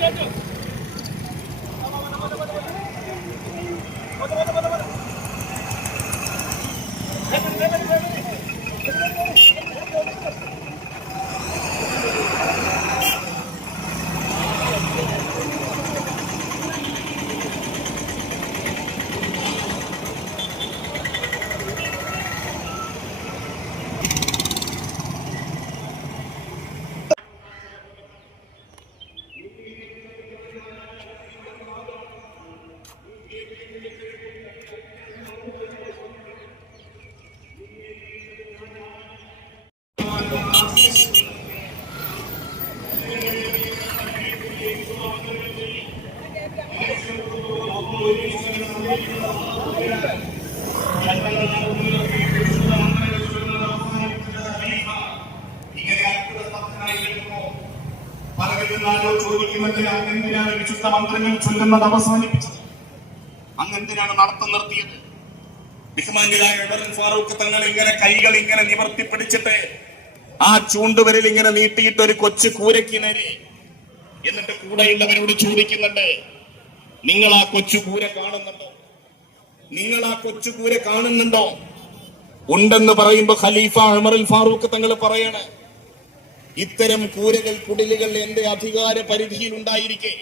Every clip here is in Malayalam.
ഇങ്ങനെ പലവിധനാലോ അങ്ങനെന്തിനാണ് വിശുദ്ധ മന്ത്രങ്ങൾ ചൊല്ലുന്നത് അവസാനിപ്പിച്ചത്. അങ്ങെന്തിനാണ് നടത്തം നിർത്തിയത്? ബഹുമാന്യരായ ഫാറൂഖ് തങ്ങൾ ഇങ്ങനെ കൈകൾ ഇങ്ങനെ നിവർത്തി പിടിച്ചിട്ട് ആ ചൂണ്ടുവരിൽ ഇങ്ങനെ നീട്ടിയിട്ട് ഒരു കൊച്ചു കൂരയ്ക്ക് എന്നിട്ട് കൂടെയുള്ളവരോട് ചോദിക്കുന്നുണ്ട് നിങ്ങൾ ആ കൊച്ചു കൂര കാണുന്നുണ്ടോ? നിങ്ങൾ ആ കൊച്ചു കൂര കാണുന്നുണ്ടോ? ഉണ്ടെന്ന് പറയുമ്പോ ഖലീഫ ഉമറുൽ ഫാറൂഖ് തങ്ങൾ പറയണ ഇത്തരം കൂരകൾ കുടിലുകൾ എന്റെ അധികാര പരിധിയിൽ ഉണ്ടായിരിക്കെ.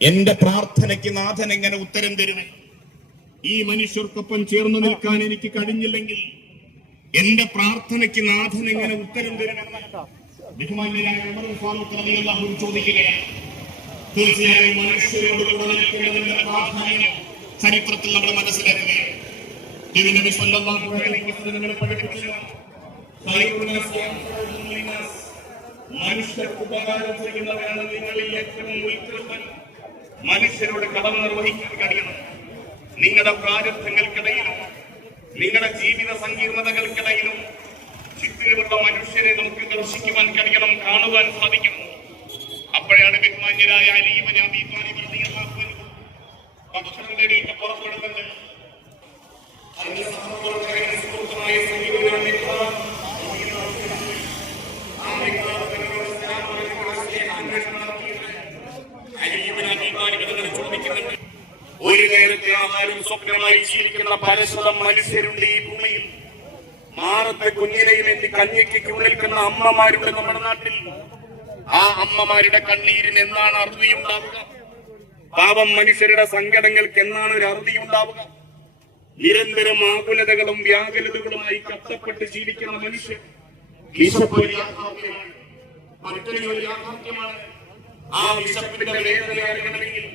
എന്റെ പ്രാർത്ഥനയ്ക്ക് നാഥൻ എങ്ങനെ ഉത്തരം തരുമേ ഈ മനുഷ്യർക്കൊപ്പം ചേർന്നു നിൽക്കാൻ എനിക്ക് കഴിഞ്ഞില്ലെങ്കിൽ എന്റെ പ്രാർത്ഥനയ്ക്ക് നാഥൻ എങ്ങനെ ഉത്തരം തരുമെന്ന് ബഹുമാന്യരായ ഫാറൂഖ് അൻഹു ചോദിക്കുകയാണ്. തീർച്ചയായും മനുഷ്യരോട് കൂടെ നിൽക്കേണ്ടതിന്റെ പ്രാധാന്യം ചരിത്രത്തിൽ നമ്മൾ മനസ്സിലാക്കുകയാണ് നബി സല്ലല്ലാഹു അലൈഹി വസല്ലം പഠിപ്പിച്ചു മനുഷ്യർക്ക് ഉപകാരം ചെയ്യുന്നവരാണ് നിങ്ങളിൽ ഏറ്റവും ഉത്കൃഷ്ടൻ മനുഷ്യരോട് കടമ നിർവഹിക്കാൻ കഴിയണം. നിങ്ങളുടെ പ്രാരബ്ധങ്ങൾക്കിടയിലും നിങ്ങളുടെ ജീവിത സങ്കീർണതകൾക്കിടയിലും ചുറ്റിലുമുള്ള മനുഷ്യരെ നമുക്ക് ദർശിക്കുവാൻ കഴിയണം കാണുവാൻ സാധിക്കും. അപ്പോഴാണ് ബഹുമാന്യരായ അലീബൻ അഭിപ്രായം ഭക്ഷണം നേടിയിട്ട് പുറപ്പെടുന്നത് ഒരു നേരത്തെ ആഹാരം സ്വപ്നമായി ജീവിക്കുന്ന പരസ്പരം മനുഷ്യരുണ്ട് ഈ ഭൂമിയിൽ. മാറത്തെ കുഞ്ഞിനെയും എന്ത് കഞ്ഞിക്ക് നിൽക്കുന്ന അമ്മമാരുടെ നമ്മുടെ നാട്ടിൽ. ആ അമ്മമാരുടെ കണ്ണീരിന് എന്നാണ് അറുതി ഉണ്ടാവുക പാവം മനുഷ്യരുടെ സങ്കടങ്ങൾക്ക് എന്നാണ് ഒരു അറുതി ഉണ്ടാവുക നിരന്തരം ആകുലതകളും വ്യാകുലതകളുമായി കഷ്ടപ്പെട്ട് ജീവിക്കുന്ന മനുഷ്യൻ വിശപ്പ് ഒരു യാഥാർത്ഥ്യമാണ്. ആ വിശപ്പിന്റെ അറിയണമെങ്കിൽ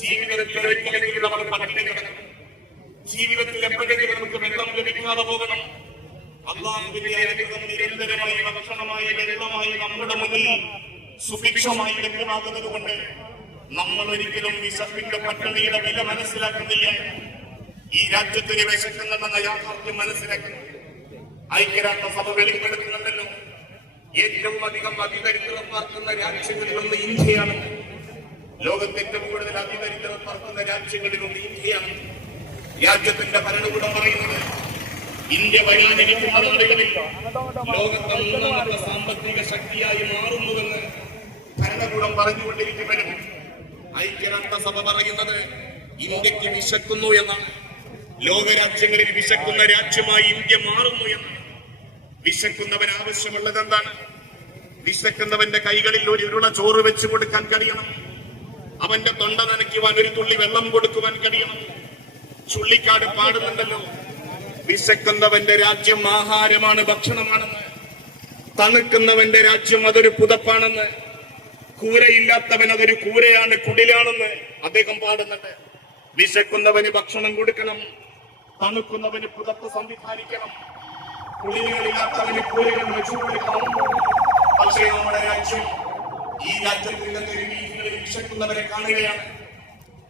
ജീവിതത്തിൽ ഒരിക്കലെങ്കിലും നമ്മൾ പട്ടിണി ജീവിതത്തിൽ എപ്പോഴെങ്കിലും നമുക്ക് വെള്ളം ലഭിക്കാതെ പോകണം. അള്ളാഹുവിന്റെ അനുഗ്രഹം നിരന്തരമായ ഭക്ഷണമായ വെള്ളമായി നമ്മുടെ മുന്നിൽ സുഭിക്ഷമായി ലഭ്യമാകുന്നത് കൊണ്ട് നമ്മൾ ഒരിക്കലും വിശപ്പിന്റെ പട്ടിണിയുടെ വില മനസ്സിലാക്കുന്നില്ല. ഈ രാജ്യത്തിന് വിശക്കുന്നുണ്ടെന്ന യാഥാർത്ഥ്യം മനസ്സിലാക്കുന്നു. ഐക്യരാഷ്ട്ര സഭ വെളിപ്പെടുത്തുന്നുണ്ടല്ലോ. ഏറ്റവും അധികം അതിദരിദ്രം പാർക്കുന്ന രാജ്യങ്ങളിലൊന്ന് ഇന്ത്യയാണ്. ലോകത്ത് ഏറ്റവും കൂടുതൽ അതിദരിദ്രം പാർക്കുന്ന രാജ്യങ്ങളിലൊന്ന് ഇന്ത്യയാണ്. രാജ്യത്തിന്റെ ഭരണകൂടം പറയുന്നത് ഇന്ത്യ വരാനിരിക്കുന്ന നാടുകളിൽ ലോകത്തെ മൂന്നാമത്തെ സാമ്പത്തിക ശക്തിയായി മാറുന്നുവെന്ന് ഭരണകൂടം പറഞ്ഞുകൊണ്ടിരിക്കുമ്പോഴും ഐക്യരാഷ്ട്രസഭ പറയുന്നത് ഇന്ത്യയ്ക്ക് വിശക്കുന്നു എന്നാണ്. ലോകരാജ്യങ്ങളിൽ വിശക്കുന്ന രാജ്യമായി ഇന്ത്യ മാറുന്നു എന്നാണ്. വിശക്കുന്നവൻ ആവശ്യമുള്ളത് എന്താണ് വിശക്കുന്നവന്റെ കൈകളിൽ ഒരു ഉരുള ചോറ് വെച്ച് കൊടുക്കാൻ കഴിയണം. അവന്റെ തൊണ്ട നനയ്ക്കുവാൻ ഒരു തുള്ളി വെള്ളം കൊടുക്കുവാൻ കഴിയണം. ചുള്ളിക്കാട് പാടുന്നുണ്ടല്ലോ. വിശക്കുന്നവന്റെ രാജ്യം ആഹാരമാണ് ഭക്ഷണമാണെന്ന്. തണുക്കുന്നവന്റെ രാജ്യം അതൊരു പുതപ്പാണെന്ന്. കൂരയില്ലാത്തവൻ അതൊരു കൂരയാണ് കുടിലാണെന്ന് അദ്ദേഹം പാടുന്നുണ്ട്. വിശക്കുന്നവന് ഭക്ഷണം കൊടുക്കണം. തണുക്കുന്നവന് പുതപ്പ് സംവിധാനിക്കണം. കുടിലുകളില്ലാത്തവന് കോലുകൾ വെച്ചുകൊണ്ട് കൊടുക്കണം പക്ഷേ നമ്മുടെ രാജ്യം ഈ രാജ്യത്തിന്റെ തെരുവീതികളിൽ വിശക്കുന്നവരെ കാണുകയാണ്.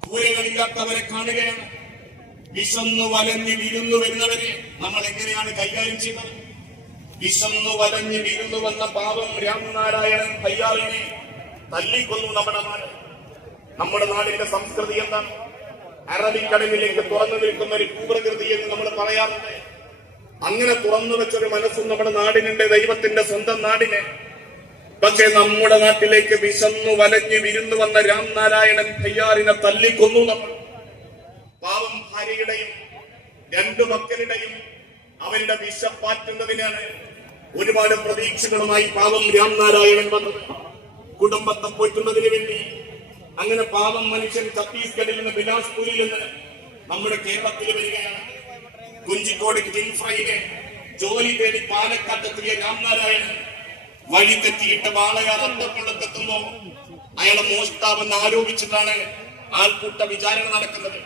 കൂരകളില്ലാത്തവരെ കാണുകയാണ്. വിശന്നു വലഞ്ഞ് വിരുന്നു വരുന്നവരെ നമ്മൾ എങ്ങനെയാണ് കൈകാര്യം ചെയ്തത് വിശന്നു വലഞ്ഞ് വിരുന്നു വന്ന പാപം രാമനാരായണൻ തയ്യാറിനെ തല്ലിക്കൊന്നു നമ്മുടെ നാട് നമ്മുടെ നാടിന്റെ സംസ്കൃതി എന്താണ്? അറബിക്കടലിലേക്ക് തുറന്നു നിൽക്കുന്ന ഒരു ഭൂപ്രകൃതി എന്ന് നമ്മൾ പറയാറുണ്ട്. അങ്ങനെ തുറന്നു വെച്ചൊരു മനസ്സും നമ്മുടെ നാടിനുണ്ട് ദൈവത്തിന്റെ സ്വന്തം നാടിനെ. പക്ഷെ നമ്മുടെ നാട്ടിലേക്ക് വിശന്നു വലഞ്ഞു വിരുന്നു വന്ന രാംനാരായണൻ തയ്യാറിനെ തല്ലിക്കൊന്നു നമ്മൾ. പാവം ഭാര്യയുടെയും രണ്ടു മക്കളുടെയും അവരുടെ വിശപ്പാറ്റുന്നതിനാണ് ഒരുപാട് പ്രതീക്ഷകളുമായി പാവം രാംനാരായണൻ വന്നത്. കുടുംബത്തെ പോറ്റുന്നതിന് വേണ്ടി. അങ്ങനെ പാവം മനുഷ്യൻ ഛത്തീസ്ഗഡിൽ നിന്ന് ബിലാസ്പൂരിൽ നിന്ന് നമ്മുടെ കേരളത്തിൽ വരികയാണ്. കുഞ്ചിക്കോട് കിൻഫ്രയിലെ ജോലി തേടി പാലക്കാട്ടെത്തിയ രാംനാരായണൻ വഴി തെറ്റിയിട്ട് വാളയാർ അന്തപ്പുള്ളത്തെത്തുന്നു അയാളെ മോഷ്ടാവെന്ന് ആരോപിച്ചിട്ടാണ് ആൾക്കൂട്ട വിചാരണ നടക്കുന്നത്.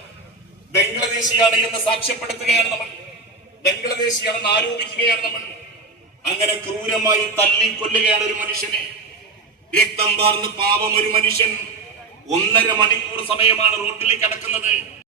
ബംഗ്ലാദേശിയാണ് എന്ന് സാക്ഷ്യപ്പെടുത്തുകയാണ് നമ്മൾ. ബംഗ്ലാദേശിയാണെന്ന് ആരോപിക്കുകയാണ് നമ്മൾ. അങ്ങനെ ക്രൂരമായി തല്ലിക്കൊല്ലുകയാണ് ഒരു മനുഷ്യനെ. രക്തം വാർന്ന് പാപം ഒരു മനുഷ്യൻ ഒന്നര മണിക്കൂർ സമയമാണ് റോട്ടിൽ കിടക്കുന്നത്.